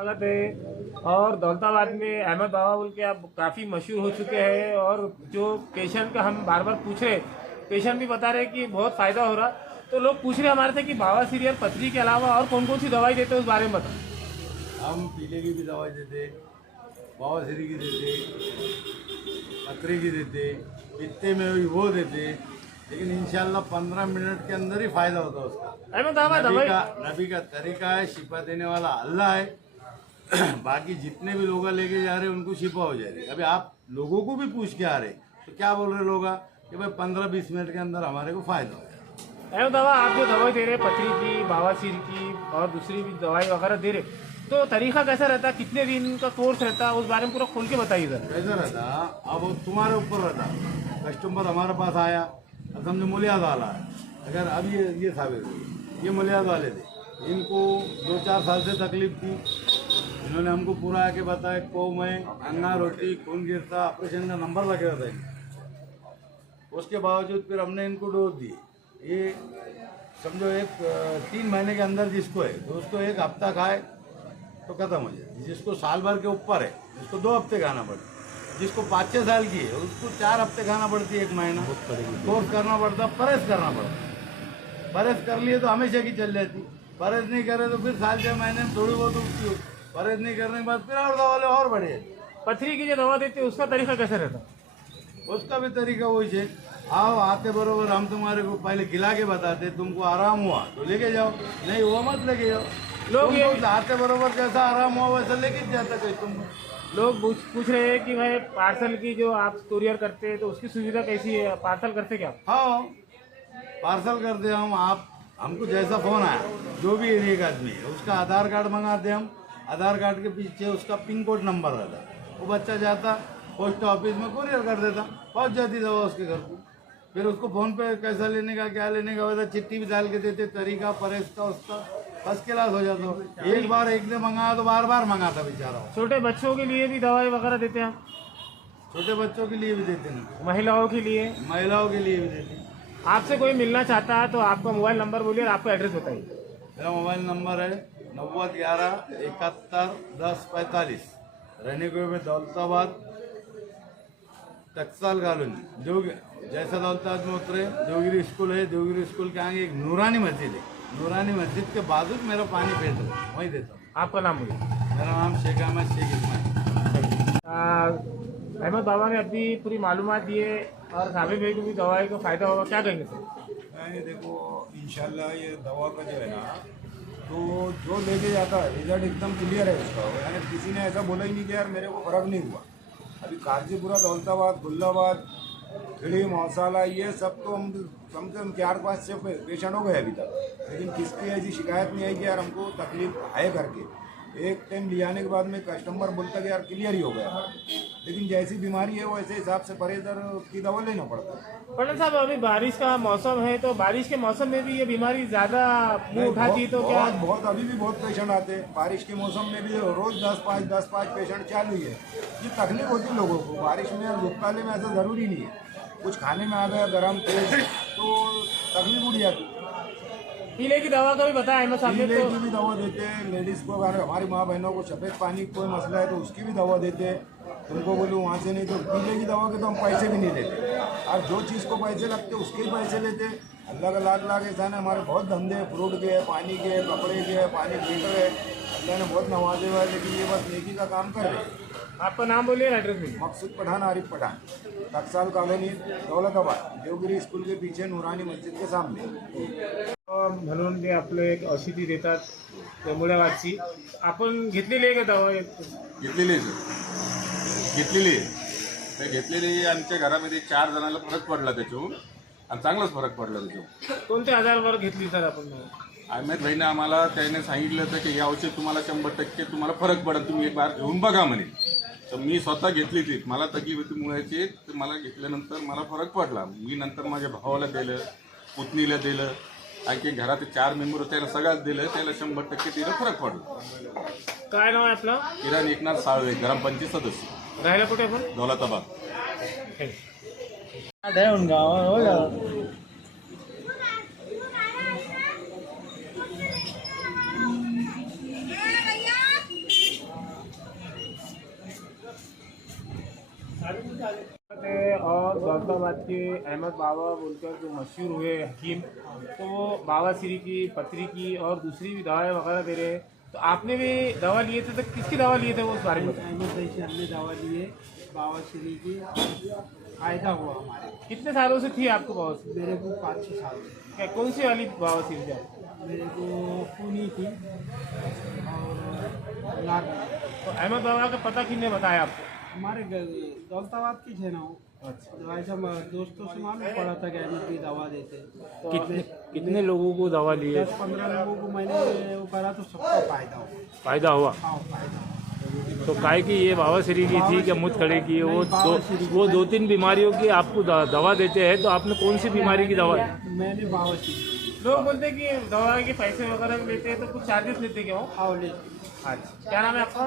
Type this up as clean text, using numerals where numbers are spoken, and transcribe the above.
स्वागत है। और दौलताबाद में अहमद बाबा बोल के आप काफ़ी मशहूर हो चुके हैं और जो पेशेंट का हम बार बार पूछ रहे, पेशेंट भी बता रहे कि बहुत फ़ायदा हो रहा। तो लोग पूछ रहे हमारे से कि बवासीर और पथरी के अलावा और कौन कौन सी दवाई देते हैं, उस बारे में बताओ। हम पीले की भी दवाई देते, बवासीर की देते, पथरी की देते, पित्ते में भी वो देते, लेकिन इंशाल्लाह 15 मिनट के अंदर ही फायदा होता है उसका। अहमद बाबा दवाई नबी का तरीका है, शिफा देने वाला अल्लाह है। बाकी जितने भी लोग लेके जा रहे हैं उनको शिफा हो जाएगी। अभी आप लोगों को भी पूछ के आ रहे तो क्या बोल रहे लोग कि भाई 15-20 मिनट के अंदर हमारे को फायदा हो जाएगा। अहमद बाबा आप जो दवाई दे रहे हैं पथरी की, बवासीर की और दूसरी भी दवाई वगैरह दे रहे, तो तरीका कैसा रहता है, कितने दिन का कोर्स रहता है, उस बारे में पूरा खोल के बताइए सर। कैसा रहता, अब तुम्हारे ऊपर रहता। कस्टमर हमारे पास आया, अब समझो मुलियाद वाला है, अगर अब ये साबित हुई ये मुलियाद वाले थे, इनको 2-4 साल से तकलीफ थी। इन्होंने हमको पूरा आके बताया को में अंगा रोटी खून गिरता, ऑपरेशन का नंबर लगे रहता है। उसके बावजूद फिर हमने इनको डोज दी। ये समझो एक 3 महीने के अंदर जिसको है तो उसको 1 हफ्ता खाए तो खत्म हो जाए। जिसको साल भर के ऊपर है उसको 2 हफ्ते खाना पड़ता है। जिसको 5-6 साल की है उसको 4 हफ्ते खाना पड़ती है, 1 महीना कोर्स करना पड़ता, परहेज करना पड़ता। परहेज कर लिए तो हमेशा की चल जाती, परहेज नहीं करे तो फिर साल 6 महीने में थोड़ी बहुत उठती हो। परहेज नहीं करने के बाद फिर और दवा ले और बढ़े। पथरी की जो दवा देते हैं उसका तरीका कैसा रहता है? उसका भी तरीका वही है, आओ आते बरोबर हम तुम्हारे को पहले खिला के बताते, तुमको आराम हुआ तो लेके जाओ, नहीं हुआ मत लेके जाओ। लोग ये आते बरोबर जैसा आराम हुआ वैसा लेके जाता कोई तुम। लोग पूछ रहे हैं कि भाई पार्सल की जो आप कुरियर करते हैं तो उसकी सुविधा कैसी है, पार्सल करते क्या? हाँ पार्सल करते हम। आप हमको जैसा फोन आया, जो भी एरिया का आदमी है उसका आधार कार्ड मंगाते हम। आधार कार्ड के पीछे उसका पिन कोड नंबर रहता, वो बच्चा जाता पोस्ट ऑफिस में कुरियर कर देता, पहुंच जाती दवा उसके घर को। फिर उसको फोन पे कैसा लेने का क्या लेने का वैसा चिट्ठी भी डाल के देते, तरीका परहेज का उसका फर्स्ट क्लास हो जाता। एक बार एक ने मंगाया तो बार बार मंगाता बेचारा। छोटे बच्चों के लिए भी दवाई वगैरह देते हैं? छोटे बच्चों के लिए भी देते हैं, महिलाओं के लिए? महिलाओं के लिए भी देते हैं। आपसे कोई मिलना चाहता है तो आपका मोबाइल नंबर बोलिए और आपका एड्रेस बताइए। मेरा मोबाइल नंबर है 9011711045। रहने को में दौलताबाद टक्साल कॉलोनी, जो जैसा दौलताबाद में उतरे देवगिरी स्कूल है, देवगिरी स्कूल के आगे एक नूरानी मस्जिद है, नूरानी मस्जिद के बाजू मेरा पानी पेट है, वहीं देता हूँ। आपका नाम बोलिए। मेरा नाम शेख अहमद शेख इस्माइल। अहमद बाबा ने अपनी पूरी मालूमात दी है और साबिर भाई को भी दवाई का फायदा होगा, क्या कहेंगे सर? नहीं देखो, इंशाल्लाह ये दवा का जो है ना, तो जो लेके जाता है रिजल्ट एकदम क्लियर है उसका। यानी किसी ने ऐसा बोला ही नहीं कि यार मेरे को फ़र्क नहीं हुआ। अभी काजीपुरा, दौलताबाद, गुल्लाबाद, खिड़ी, मौसाला, ये सब तो हम कम से कम 4-5 पेशेंट हो गए अभी तक, लेकिन किसकी ऐसी शिकायत नहीं आई कि यार हमको तकलीफ है करके। एक टाइम ले आने के बाद में कस्टमर बोलता कि यार क्लियर ही हो गया, लेकिन जैसी बीमारी है वैसे हिसाब से परहेजर की दवा लेना पड़ता है। पटेल साहब अभी बारिश का मौसम है तो बारिश के मौसम में भी ये बीमारी ज्यादा मुंह उठाती है तो क्या? बहुत अभी भी बहुत पेशेंट आते हैं बारिश के मौसम में भी, रोज 10-5 पेशेंट चालू ही है। ये तकलीफ होती है लोगों को बारिश में। रुकताले में ऐसा जरूरी नहीं है, कुछ खाने में आ गया गर्म तेज तो तकलीफ उड़ जाती है। पीले की दवा का भी बताया अहमद साहब ने, पीले तो की भी दवा देते हैं लेडीज को। अगर हमारी माँ बहनों को सफेद पानी कोई मसला है तो उसकी भी दवा देते हैं। तुमको बोलूँ वहाँ से नहीं तो पीले की दवा के तो हम पैसे भी नहीं लेते, और जो चीज़ को पैसे लगते उसके ही पैसे लेते। अल्लाह का लाख एहसान है, हमारे बहुत धंधे फ्रूट के है, पानी के है, कपड़े के है, पानी फिल्टर है, अल्लाह ने बहुत नवाजे हुआ है, लेकिन ये बस नेकी का काम कर रहे हैं। आपका नाम बोलिए, एड्रेस बोलिए। मकसूद पठान, आरिफ पठान, टक्साल कॉलोनी, दौलताबाद, देवगिरी स्कूल के पीछे नूरानी मस्जिद के सामने। म्हणून ते आपलं एक औषधी देतात मुळ्यावाची, आपण घेतलेली आहे का दवा? घेतलेली आहे सर, घेतलेली आहे. घेतलेली आमच्या घरामध्ये 4 जणांना फरक पडला त्याच्याहून, आणि चांगलाच फरक पडला त्याच्याहून. कोणत्या आजारावर घेतली सर आपण? अहमद भाईने आम्हाला त्याने सांगितलं होतं की हे औषध तुम्हाला 100% तुम्हाला फरक पडेल, तुम्ही एक बार घेऊन बघा म्हणे. तर मी स्वतः घेतली ती. मला तकलीफ होती मुळ्याची, तर मला घेतल्यानंतर मला फरक पडला. मी नंतर माझ्या भावाला दिलं, पुतणीला दिलं, आणखी घरात 4 मेंबर होते त्याला सगळ्यात दिलं. त्याला 100% तिला फरक पडला. काय नाव आहे आपलं? किरण एकनाथ साळवे, ग्रामपंचायत सदस्य, राहायला कुठे आपण? दौलताबाद. और दौलताबाद के अहमद बाबा बोलकर जो मशहूर हुए हकीम, तो वो बावासीरी की, पथरी की और दूसरी भी दवाएं वगैरह दे रहे हैं। तो आपने भी दवा लिए थे, तो किसकी दवा लिए थे वो उस बारे में बताइए। अहमद भाई से हमने दवा लिए बावासीरी की, फायदा हुआ हमारे को। कितने सालों से थी आपको बवासीर? मेरे को 5-6 साल से। क्या कौन सी वाली बवासीर थी आपको? मेरे को खूनी थी और लाग। तो अहमद बाबा का पता किसने बताया आपको? हमारे दौलताबाद की थे ना वो। अच्छा, तो ऐसा दोस्तों से मालूम पड़ा था कि अहमद की दवा देते। तो कितने लोगों को दवा लिए? 10-15 लोगों को मैंने वो करा तो सबका फायदा हुआ। फायदा हुआ? हाँ फायदा। तो काय की ये बावासीरी की थी क्या मुझ खड़े की? वो 2-3 बीमारियों की आपको दवा देते हैं, तो आपने कौन सी बीमारी की दवा? मैंने बावासीरी। लोग बोलते हैं कि दवा के पैसे वगैरह लेते हैं तो कुछ चार्जेस लेते हैं क्या वो? हाँ ले। अच्छा, क्या नाम है आपका?